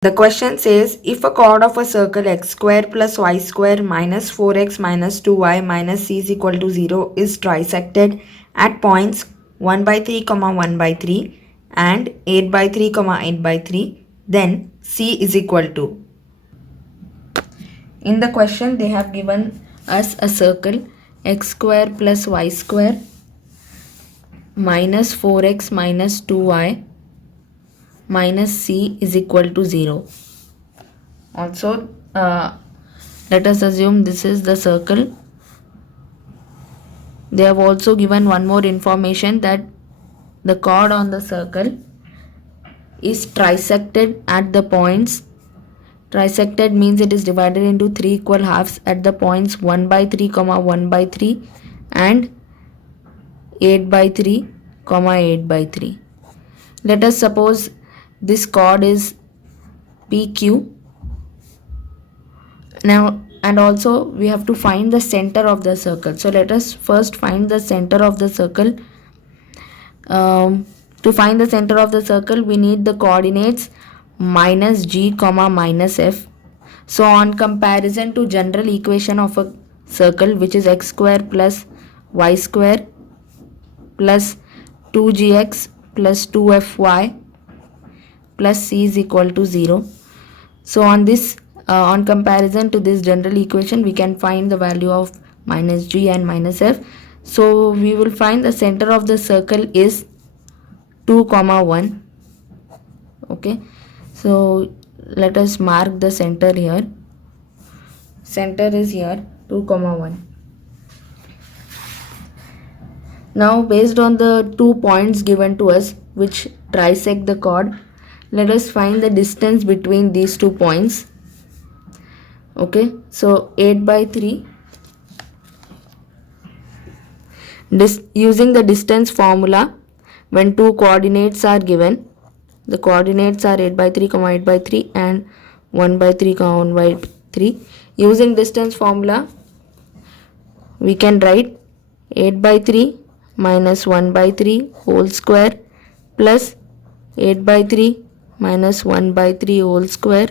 The question says, if a chord of a circle x square plus y square minus 4x minus 2y minus c is equal to 0 is trisected at points 1 by 3, 1 by 3 and 8 by 3, 8 by 3, then c is equal to. In the question, they have given us a circle x square plus y square minus 4x minus 2y minus c is equal to 0. Also, let us assume this is the circle. They have also given one more information that the chord on the circle is trisected at the points. Trisected means it is divided into 3 equal halves at the points 1 by 3, 1 by 3 and 8 by 3, 8 by 3. Let us suppose this chord is PQ. Now, and also we have to find the center of the circle. So let us first find the center of the circle. To find the center of the circle, we need the coordinates minus g comma minus f. So on comparison to general equation of a circle, which is x square plus y square plus 2gx plus 2fy plus c is equal to 0. So on comparison to this general equation, we can find the value of minus g and minus f. So we will find the center of the circle is 2, 1. Okay. So let us mark the center here. Center is here 2, 1. Now, based on the 2 points given to us which trisect the chord, let us find the distance between these 2 points. Okay, so 8 by 3, using the distance formula, when 2 coordinates are given, the coordinates are 8 by 3, 8 by 3 and 1 by 3, 1 by 3. Using distance formula, we can write 8 by 3 minus 1 by 3 whole square plus 8 by 3 minus 1 by 3 whole square,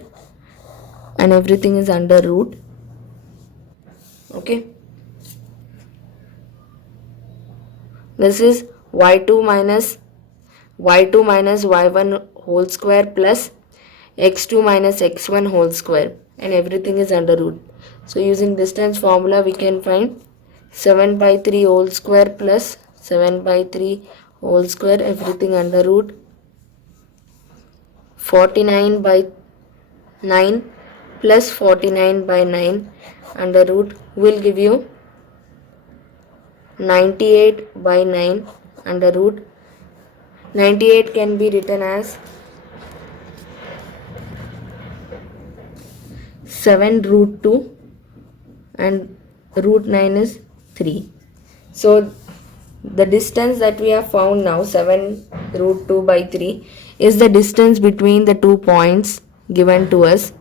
and everything is under root. Okay. This is y2 minus y1 whole square plus x2 minus x1 whole square, and everything is under root. So using distance formula, we can find 7 by 3 whole square plus 7 by 3 whole square, everything under root. 49 by 9 plus 49 by 9 under root will give you 98 by 9 under root. 98 can be written as 7 root 2 and root 9 is 3. So the distance that we have found now, 7 root 2 by 3, is the distance between the 2 points given to us,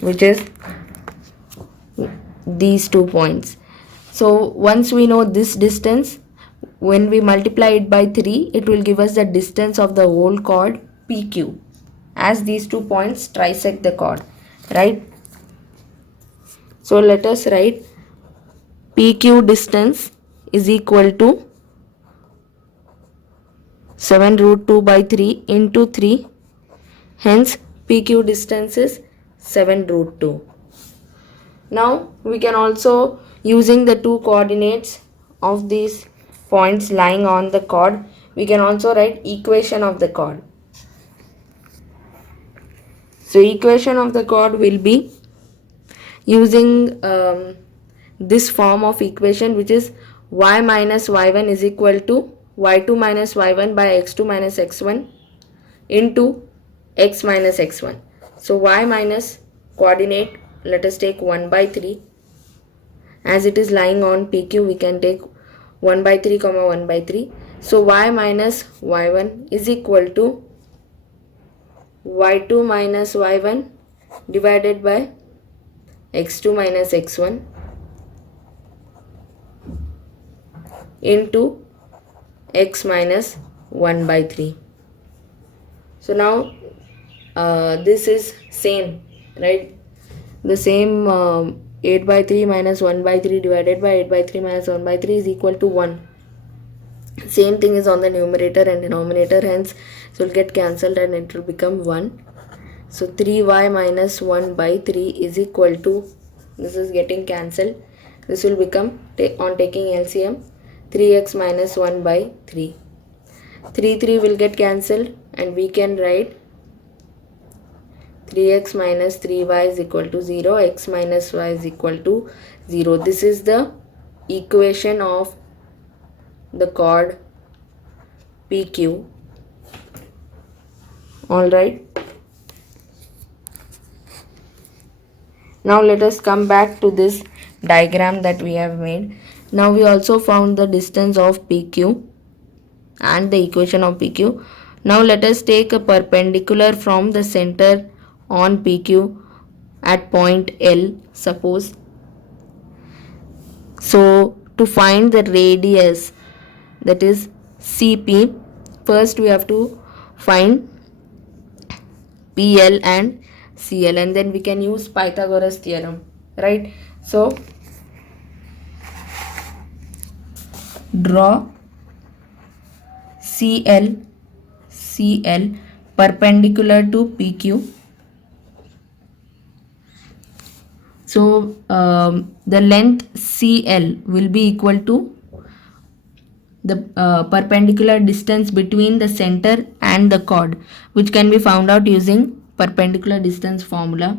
which is these 2 points. So once we know this distance, when we multiply it by 3, it will give us the distance of the whole chord PQ, as these 2 points trisect the chord, right? So let us write PQ distance is equal to 7 root 2 by 3 into 3. Hence PQ distance is 7 root 2. Now we can also, using the 2 coordinates of these points lying on the chord, we can also write equation of the chord. So equation of the chord will be using this form of equation, which is y minus y1 is equal to y2 minus y1 by x2 minus x1 into x minus x1. So y minus coordinate, let us take 1 by 3. As it is lying on PQ, we can take 1 by 3, 1 by 3. So y minus y1 is equal to y2 minus y1 divided by x2 minus x1 into x minus 1 by 3. So now this is same, right? The same 8 by 3 minus 1 by 3 divided by 8 by 3 minus 1 by 3 is equal to 1. Same thing is on the numerator and denominator, hence it will get cancelled and it will become 1. So 3y minus 1 by 3 is equal to, this is getting cancelled. This will become, on taking LCM, 3x minus 1 by 3. 3 will get cancelled and we can write 3x minus 3y is equal to 0, x minus y is equal to 0. This is the equation of the chord PQ. Alright. Now let us come back to this diagram that we have made. Now we also found the distance of PQ and the equation of PQ. Now let us take a perpendicular from the center on PQ at point L, suppose. So to find the radius, that is CP, first we have to find PL and CL, and then we can use Pythagoras theorem, right? So draw CL perpendicular to PQ. So the length CL will be equal to the perpendicular distance between the center and the chord, which can be found out using perpendicular distance formula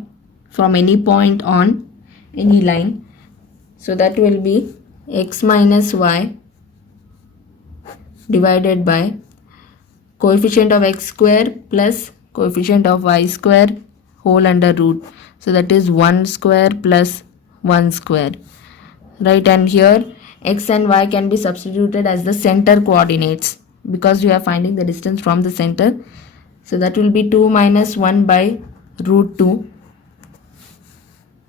from any point on any line. So that will be x minus y divided by coefficient of x square plus coefficient of y square whole under root. So that is 1 square plus 1 square, right? And here x and y can be substituted as the center coordinates because we are finding the distance from the center. So that will be 2 minus 1 by root 2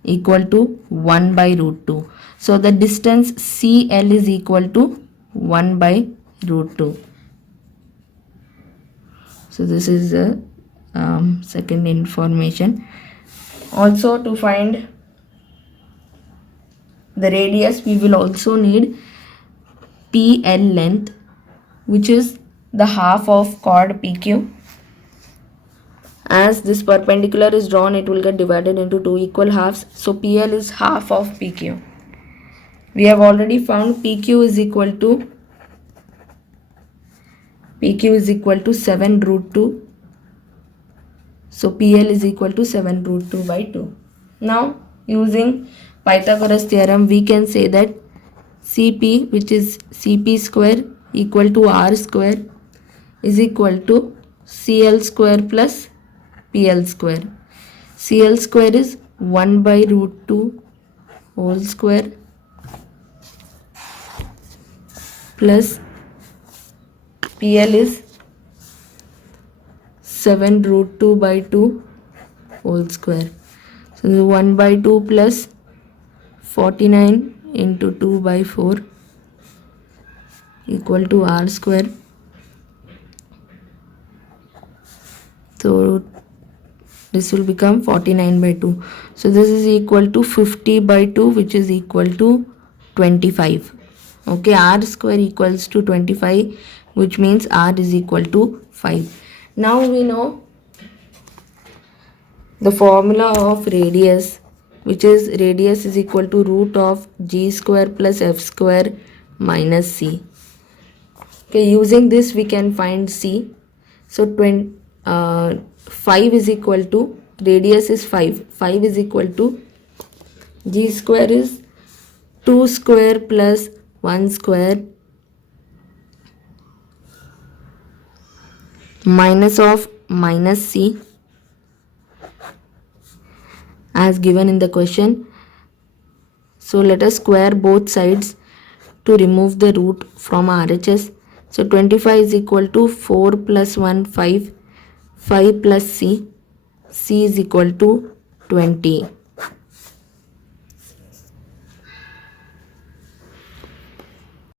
equal to 1 by root 2. So the distance CL is equal to 1 by root 2. So this is the second information. Also, to find the radius, we will also need PL length, which is the half of chord PQ. As this perpendicular is drawn, it will get divided into two equal halves. So PL is half of PQ. We have already found PQ is equal to 7 root 2. So PL is equal to 7 root 2 by 2. Now using Pythagoras theorem, we can say that CP, which is CP square equal to R square, is equal to CL square plus PL square. CL square is 1 by root 2 whole square plus PL is 7 root 2 by 2 whole square. So 1 by 2 plus 49 into 2 by 4 equal to R square. So this will become 49 by 2. So this is equal to 50 by 2, which is equal to 25. Okay, R square equals to 25, which means R is equal to 5. Now we know the formula of radius, which is radius is equal to root of g square plus f square minus c. Okay, using this we can find c. So 5 is equal to, radius is 5. 5 is equal to g square is 2 square plus 1 square minus of minus c as given in the question. So let us square both sides to remove the root from RHS. So 25 is equal to 4 plus 1 5, 5 plus c, c is equal to 20.